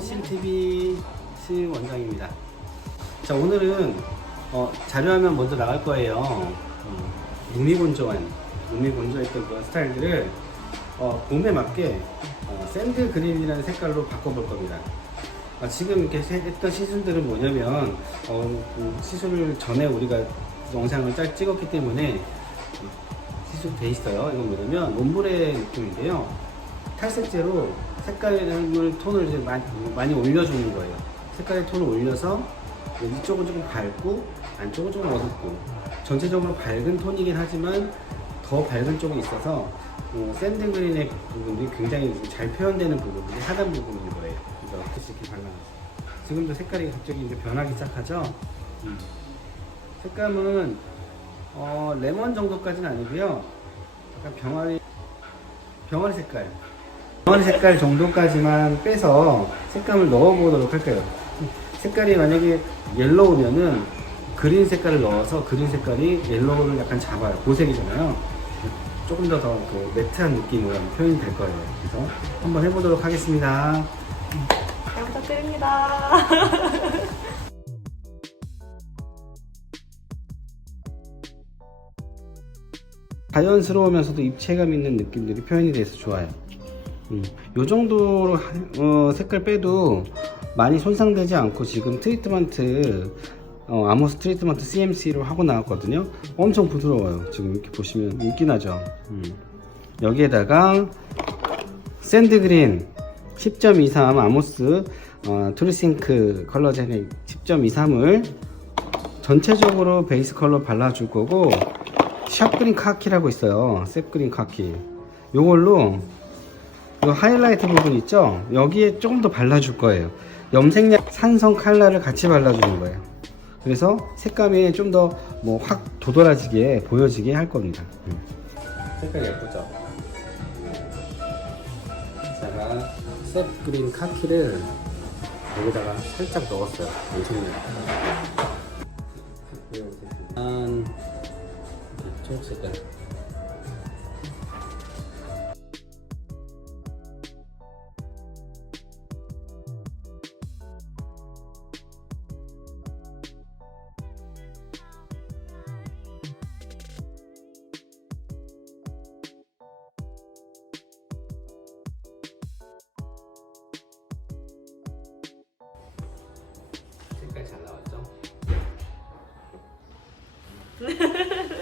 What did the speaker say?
실TV 실 원장입니다. 자 오늘은 어, 자료화면 먼저 나갈 거예요. 어, 무미건조한 무미건조했던 그런 스타일들을 어, 봄에 맞게 어, 샌드 그린이라는 색깔로 바꿔볼 겁니다. 아, 지금 이렇게 세- 했던 시술들은 뭐냐면 어, 그 시술 전에 우리가 영상을 짤 찍었기 때문에 시술돼 있어요. 이건 뭐냐면 롬브레 느낌인데요. 탈색제로 색깔을 톤을 이제 많이, 많이 올려주는 거예요. 색깔의 톤을 올려서 이쪽은 조금 밝고 안쪽은 조금 어둡고 전체적으로 밝은 톤이긴 하지만 더 밝은 쪽이 있어서 어, 샌드 그린의 부분이 굉장히 잘 표현되는 부분이 하단 부분인 거예요. 그래서 어떻게 이렇게 발라놨어요. 지금도 색깔이 갑자기 이제 변하기 시작하죠. 음. 색감은 어, 레몬 정도까지는 아니고요. 약간 병아리 병아리 색깔. 병아리 색깔 정도까지만 빼서 색감을 넣어보도록 할까요? 색깔이 만약에 옐로우면은 그린 색깔을 넣어서 그린 색깔이 옐로우를 약간 잡아요. 보색이잖아요. 조금 더 더 그 매트한 느낌으로 표현이 될 거예요. 그래서 한번 해보도록 하겠습니다. 잘 부탁드립니다. 자연스러우면서도 입체감 있는 느낌들이 표현이 돼서 좋아요. 음, 요 정도로 하- 어, 색깔 빼도 많이 손상되지 않고 지금 트리트먼트 어, 아모스 트리트먼트 CMC로 하고 나왔거든요. 엄청 부드러워요. 지금 이렇게 보시면 윤기 나죠. 음. 여기에다가 샌드그린 10.23 아모스 어, 트루싱크 컬러 제닉 10.23을 전체적으로 베이스 컬러 발라줄 거고 샵그린 카키라고 있어요. 셉그린 카키. 요걸로 요 하이라이트 부분 있죠? 여기에 조금 더 발라줄 거예요. 염색약 산성 칼라를 같이 발라주는 거예요. 그래서 색감이 좀 더 뭐 확 도드라지게 보여지게 할 겁니다. 음. 색깔 예쁘죠? 제가 셉 그린 카키를 여기다가 살짝 넣었어요. 염색약. 한 초록색깔. 잘 나왔죠?